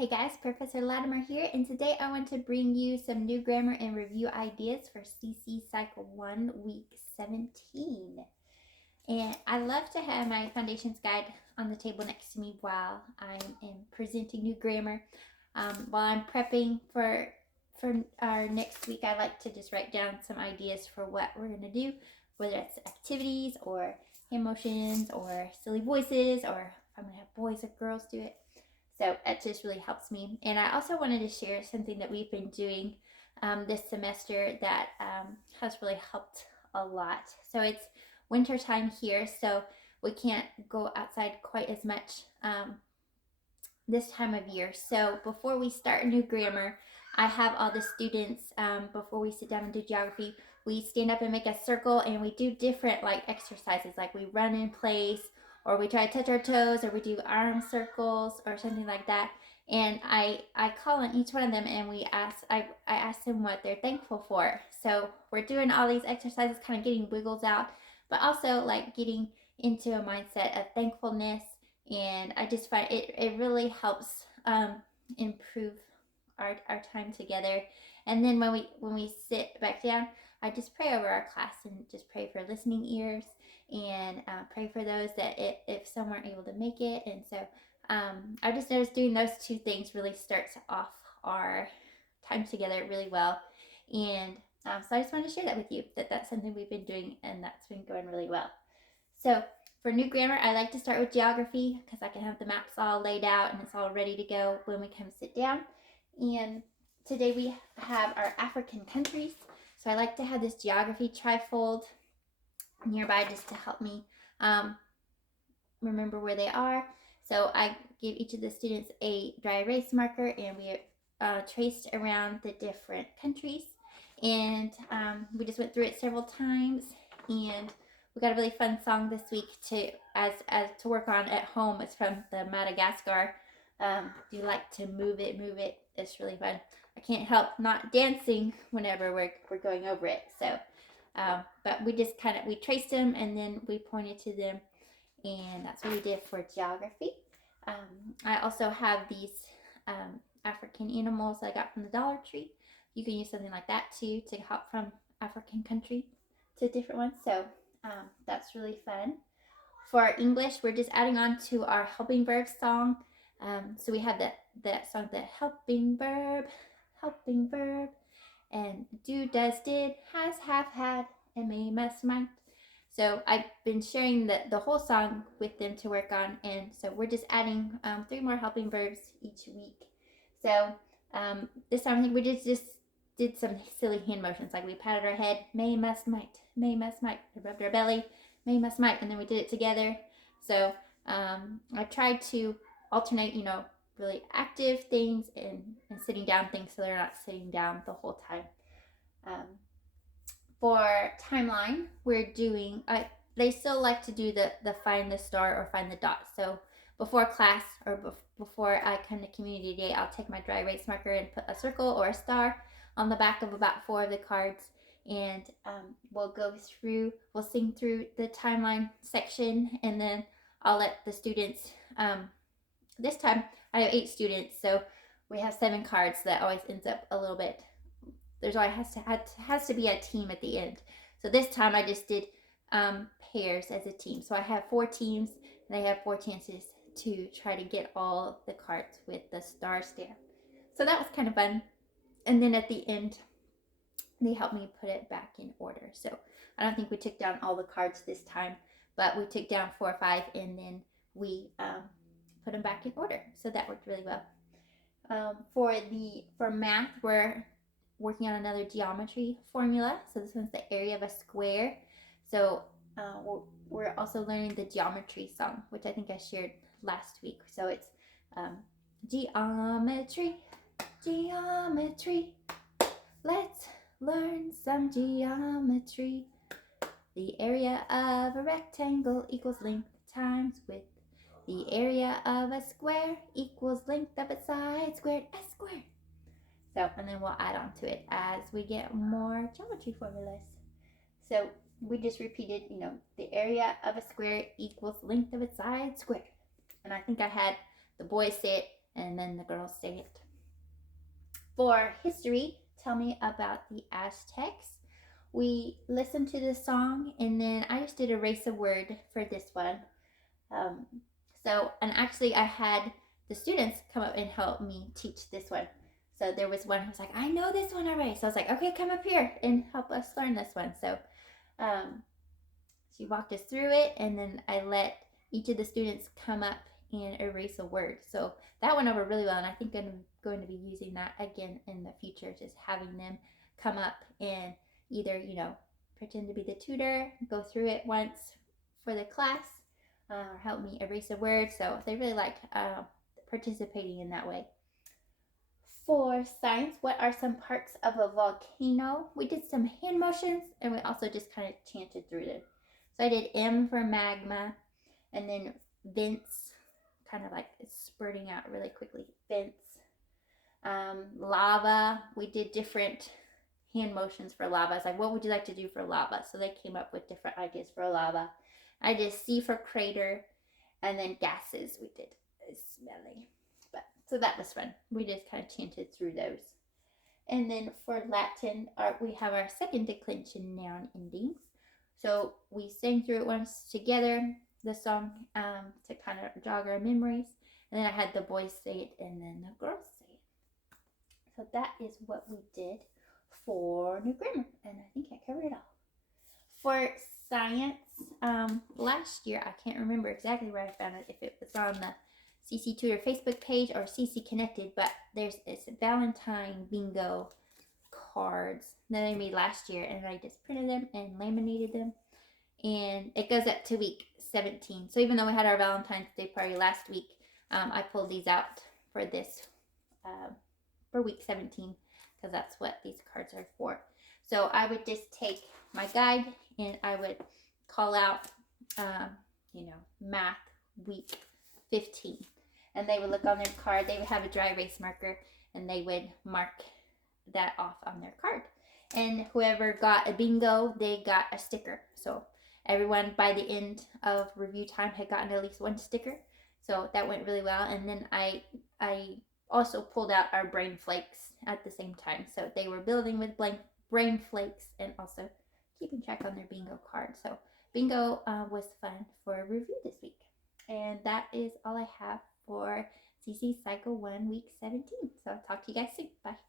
Hey guys, Professor Latimer here, and today I want to bring you some new grammar and review ideas for CC Cycle 1, Week 17. And I love to have my foundations guide on the table next to me while I am presenting new grammar. While I'm prepping for our next week, I like to just write down some ideas for what we're going to do, whether it's activities or hand motions or silly voices, or if I'm going to have boys or girls do it. So it just really helps me. And I also wanted to share something that we've been doing this semester that has really helped a lot. So it's winter time here, so we can't go outside quite as much this time of year. So before we start new grammar, I have all the students, before we sit down and do geography, we stand up and make a circle, and we do different like exercises, like we run in place, or we try to touch our toes, or we do arm circles or something like that. And I call on each one of them, and I ask them what they're thankful for. So we're doing all these exercises, kind of getting wiggles out, but also like getting into a mindset of thankfulness. And I just find it really helps improve our time together. And then when we sit back down, I just pray over our class and just pray for listening ears, and pray for those that if some weren't able to make it. And so I just noticed doing those two things really starts off our time together really well. And so I just wanted to share that with you, that that's something we've been doing, and that's been going really well. So for new grammar, I like to start with geography because I can have the maps all laid out and it's all ready to go when we come sit down. And today we have our African countries. So I like to have this geography trifold nearby just to help me remember where they are. So I give each of the students a dry erase marker, and we traced around the different countries. And we just went through it several times, and we got a really fun song this week to to work on at home. It's from the Madagascar. Do you like to move it, move it? It's really fun. I can't help not dancing whenever we're going over it. So, but we just we traced them, and then we pointed to them, and that's what we did for geography. I also have these African animals I got from the Dollar Tree. You can use something like that too to hop from African country to different ones. So that's really fun. For our English, we're just adding on to our helping verb song. So we have that song, the helping verb, and do, does, did, has, have, had, and may, must, might. So I've been sharing the whole song with them to work on, and so we're just adding 3 more helping verbs each week. So this time I think we just did some silly hand motions, like we patted our head, may, must, might, may, must, might. We rubbed our belly, may, must, might, and then we did it together. So I tried to alternate, really active things and sitting down things, so they're not sitting down the whole time. For timeline, we're doing, they still like to do the find the star or find the dot. So before class, or before I come to community day, I'll take my dry erase marker and put a circle or a star on the back of about 4 of the cards, and we'll sing through the timeline section, and then I'll let the students, this time I have 8 students, so we have 7 cards. That always ends up a little bit, there's always has to be a team at the end. So this time I just did pairs as a team. So I have 4 teams, and they have 4 chances to try to get all the cards with the star stamp. So that was kind of fun. And then at the end, they helped me put it back in order. So I don't think we took down all the cards this time, but we took down 4 or 5, and then we put them back in order. So that worked really well. For math, we're working on another geometry formula. So this one's the area of a square. So we're also learning the geometry song, which I think I shared last week. So it's geometry, geometry. Let's learn some geometry. The area of a rectangle equals length times width. The area of a square equals length of its side squared, s squared. So, and then we'll add on to it as we get more geometry formulas. So we just repeated, the area of a square equals length of its side squared. And I think I had the boys say it, and then the girls say it. For history, tell me about the Aztecs. We listened to this song, and then I just did erase a word for this one. Um, and actually, I had the students come up and help me teach this one. So there was one who was like, I know this one already. So I was like, okay, come up here and help us learn this one. So she walked us through it, and then I let each of the students come up and erase a word. So that went over really well, and I think I'm going to be using that again in the future, just having them come up and either, pretend to be the tutor, go through it once for the class, or help me erase a word. So they really liked participating in that way. For science, what are some parts of a volcano? We did some hand motions, and we also just kind of chanted through them. So I did M for magma, and then vents, kind of like it's spurting out really quickly. Vents. Lava, we did different hand motions for lava. It's like, what would you like to do for lava? So they came up with different ideas for lava. I did C for crater, and then gases we did. Smelly. So that was fun. We just kind of chanted through those. And then for Latin, we have our second declension noun endings. So we sang through it once together, the song, to kind of jog our memories. And then I had the boys say it and then the girls say it. So that is what we did for new grammar. And I think I covered it all. For science, last year, I can't remember exactly where I found it, if it was on the CC Tutor Facebook page or CC Connected, but there's this Valentine bingo cards that I made last year, and I just printed them and laminated them, and it goes up to week 17. So even though we had our Valentine's Day party last week, I pulled these out for this for week 17, because that's what these cards are for. So I would just take my guide and I would call out, math week 15. And they would look on their card. They would have a dry erase marker, and they would mark that off on their card. And whoever got a bingo, they got a sticker. So everyone by the end of review time had gotten at least one sticker. So that went really well. And then I also pulled out our brain flakes at the same time. So they were building with brain flakes and also keeping track on their bingo card. So bingo was fun for a review this week. And that is all I have for CC Cycle 1 Week 17. So I'll talk to you guys soon. Bye.